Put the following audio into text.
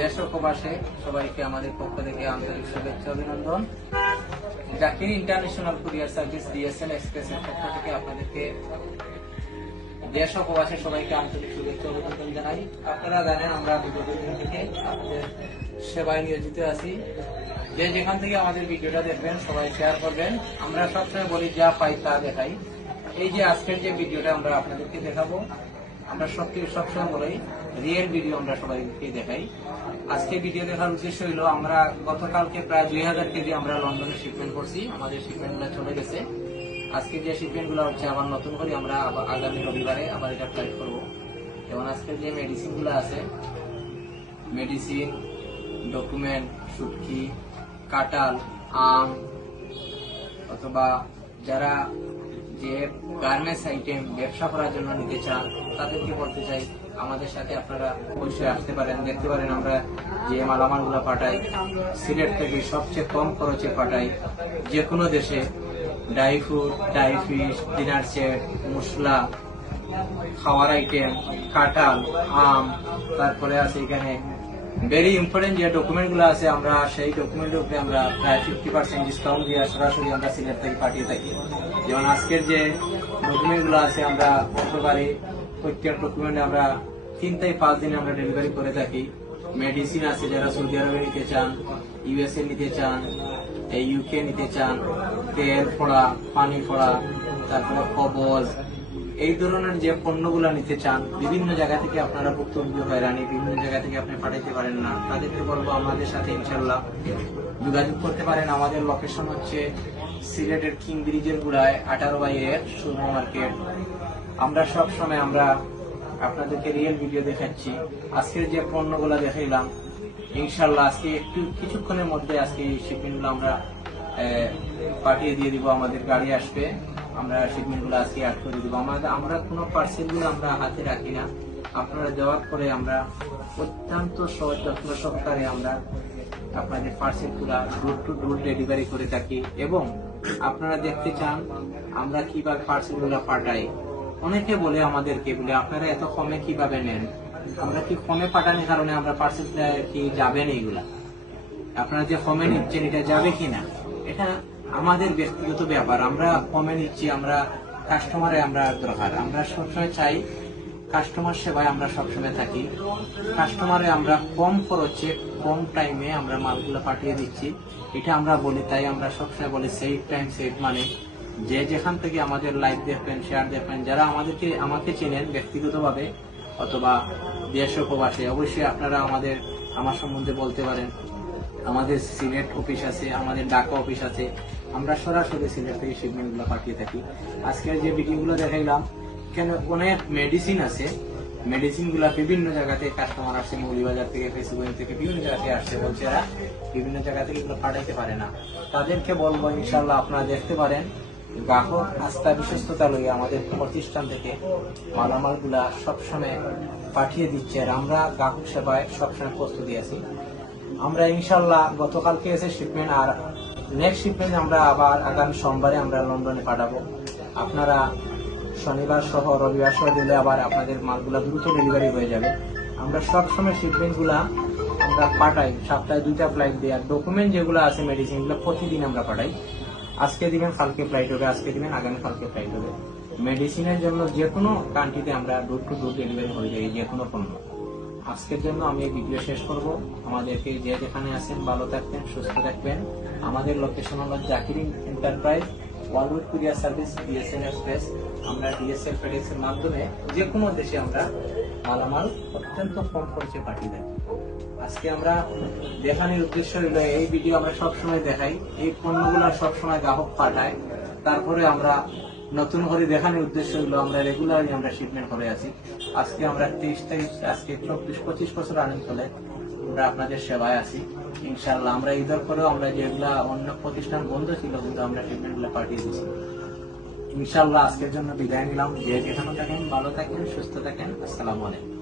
দেশ ও প্রবাসে সবাইকে আমাদের পক্ষ থেকে আন্তরিক শুভেচ্ছা অভিনন্দন। Zakir international courier service DSL express এর পক্ষ থেকে আপনাদেরকে দেশ ও প্রবাসে সবাইকে আন্তরিক শুভেচ্ছা অভিনন্দন জানাই। আপনারা জানেন আমরা বিগত দিন থেকে আপনাদের সেবায় নিয়োজিত আছি। যে যেখান থেকে আমাদের ভিডিওটা দেখবেন সবাই শেয়ার করবেন। আমরা সবসময় বলি যা পাই তা দেখাই। এই যে আজকের যে ভিডিওটা আমরা আপনাদেরকে দেখাবো, আমরা সবসময় বলি রিয়েল ভিডিও আমরা সবাইকে দেখাই। আজকে ভিডিও দেখার উদ্দেশ্য হলো আমরা গতকালকে প্রায় 2000 কেজি আমরা লন্ডনে শিপমেন্ট করছি। আমাদের শিপমেন্টগুলো চলে গেছে। আজকে যে শিপমেন্টগুলো হচ্ছে আবার নতুন করে আমরা আগামী রবিবারে আবার এটা ফ্লাইট করবো। যেমন আজকে যে মেডিসিনগুলো আছে, মেডিসিন, ডকুমেন্ট, শুটকি, কাঁঠাল, আম, অথবা যারা যে গার্মেন্টস আইটেম ব্যবসা করার জন্য নিতে চান তাদেরকে বলতে চাই আমাদের সাথে আপনারা অবশ্যই আসতে পারেন। দেখতে পারেন আমরা যে মালামালগুলো পাঠাই সিলেট থেকে সবচেয়ে কম খরচে পাঠাই যে কোনো দেশে। Dry fruit, dry fish, dinner set, মশলা, খাওয়ার আইটেম, কাঁঠাল, আম, তারপরে আছে এখানে ভেরি ইম্পর্টেন্ট যে ডকুমেন্টগুলো আছে আমরা সেই ডকুমেন্টের উপরে আমরা প্রায় 50% ডিসকাউন্ট দিয়ে সরাসরি আমরা সিলেট থেকে পাঠিয়ে থাকি। যেমন আজকের যে ডকুমেন্টগুলো আছে আমরা অটোবারে প্রত্যেক ডকুমেন্ট আমরা 3 থেকে 5 দিনে আমরা ডেলিভারি করে থাকি। মেডিসিন আছে যারা সৌদি আরবে নিতে চান, ইউএসএ নিতে চান, ইউকে নিতে চান, তেল ফোড়া, পানি ফোড়া, তারপরে কবজ, এই ধরনের যে পণ্যগুলো নিতে চান বিভিন্ন জায়গা থেকে আপনারা ভুক্তভোগী হয়রানি বিভিন্ন জায়গা থেকে আপনি পাঠাইতে পারেন না, তাদেরকে বলবো আমাদের সাথে ইনশাল্লাহ যোগাযোগ করতে পারেন। আমাদের লোকেশন হচ্ছে সিলেটের কিং ব্রিজের গুড়ায় 18/1 সুরমা মার্কেট। আমরা সব সময় আমরা আপনাদেরকে রিয়েল ভিডিও দেখাচ্ছি। আজকের যে পণ্যগুলো দেখাইলাম ইনশাল্লাহ আজকে কিছুক্ষণের মধ্যে আজকে এই শিপমেন্টগুলো আমরা পাঠিয়ে দিয়ে দিব। আমাদের গাড়ি আসবে, আমরা শিপমেন্টগুলো আজকে অ্যাড করে দিব। আমরা কোনো পার্সেলগুলো আমরা হাতে রাখি না, আপনারা দেওয়ার পরে আমরা অত্যন্ত যত্ন সহকারে আমরা আপনাদের পার্সেলগুলো ডোর টু ডোর ডেলিভারি করে থাকি। এবং আপনারা দেখতে চান আমরা কিভাবে পার্সেলগুলো পাঠাই। অনেকে বলে আমাদেরকে বলে আপনারা এত কমে কিভাবে নেন, আমরা কি কমে পাঠানোর কারণে আমরা পার্সেলটা কি যাবেন, এইগুলা আপনারা যে কমে নিচ্ছেন এটা যাবে কিনা এটা আমাদের ব্যক্তিগত ব্যাপার। আমরা কমে নিচ্ছি, আমরা কাস্টমারে আমরা দরকার, আমরা সবসময় চাই কাস্টমার সেবায় আমরা সবসময় থাকি। কাস্টমারে আমরা কম খরচে কম টাইমে আমরা মালগুলো পাঠিয়ে দিচ্ছি, এটা আমরা বলি। তাই আমরা সবসময় বলি সেভ টাইম সেভ মানি। যে যেখান থেকে আমাদের লাইভ দেখবেন, শেয়ার দেখবেন, যারা আমাকে চেনেন ব্যক্তিগতভাবে অথবা দেশ ও প্রবাসে, অবশ্যই আপনারা আমার সম্বন্ধে বলতে পারেন। আমাদের সিলেট অফিস আছে, আমাদের ঢাকা অফিস আছে, আমরা সরাসরি সিলেট থেকে শিপমেন্টগুলো পাঠিয়ে থাকি। আজকের যে ভিডিওগুলো দেখাইলাম এখানে অনেক মেডিসিন আছে, মেডিসিনগুলো বিভিন্ন জায়গা থেকে কাস্টমার আসছে, মৌলিবাজার থেকে, ফেসবুক থেকে, বিভিন্ন জায়গা থেকে আসছে, বলছে এরা বিভিন্ন জায়গা থেকে এগুলো পাঠাইতে পারে না। তাদেরকে বলবো ইনশাল্লাহ আপনারা দেখতে পারেন গ্রাহক আস্থা বিশ্বস্ততা লইয়া আমাদের প্রতিষ্ঠান থেকে মালামালগুলা সবসময় পাঠিয়ে দিচ্ছে। আর আমরা গ্রাহক সেবায় সবসময় প্রস্তুতি আছি। আমরা ইনশাল্লাহ গতকালকে এসে শিপমেন্ট, আর নেক্সট শিপমেন্ট আমরা আবার আগামী সোমবারে আমরা লন্ডনে পাঠাবো। আপনারা শনিবার সহ রবিবার সহ দিলে আবার আপনাদের মালগুলা দ্রুত ডেলিভারি হয়ে যাবে। আমরা সবসময় শিপমেন্টগুলা আমরা পাঠাই, সপ্তাহে 2টা ফ্লাইট দিই। আর ডকুমেন্ট যেগুলো আছে মেডিসিনগুলো প্রতিদিন আমরা পাঠাই। আজকে দিবেন কালকে ফ্লাইট হবে, আজকে দিবেন আগামী কালকে ফ্লাইট হবে। মেডিসিনের জন্য যে কোনো কান্ট্রিতে আমরা ডোর টু ডোর ডেলিভারি হয়ে যাই যে কোনো পণ্য। আজকের জন্য আমি এই ভিডিও শেষ করব। আমাদেরকে যে যেখানে আছেন ভালো থাকবেন, সুস্থ থাকবেন। আমাদের লোকেশন হলো Zakir enterprise, world courier service, DSL express. আমরা ডিএসএল ফেডেক্স এর মাধ্যমে যে কোনো দেশে আমরা মালামাল অত্যন্ত কম খরচে পাঠিয়ে থাকি। আজকে আমরা দেখানোর উদ্দেশ্য হলো এই ভিডিও আমরা সবসময় দেখাই, এই পণ্যগুলো সবসময় গ্রাহক পাঠায়, তারপরে আমরা নতুন করে দেখানোর উদ্দেশ্য হলো আমরা রেগুলারলি আমরা শিপমেন্ট করে আছি। আজকে আমরা 23 তারিখ, আজকে 24-25 বছর রানিং চলে আমরা আপনাদের সেবায় আছি। ইনশাল্লাহ আমরা ঈদের পরেও আমরা যেগুলা অন্য প্রতিষ্ঠান বন্ধ ছিল কিন্তু আমরা শিপমেন্টগুলো পাঠিয়ে দিচ্ছি। ইনশাল্লাহ আজকের জন্য বিদায় নিলাম। যে যেখানে থাকেন ভালো থাকেন, সুস্থ থাকেন। আসসালামু আলাইকুম।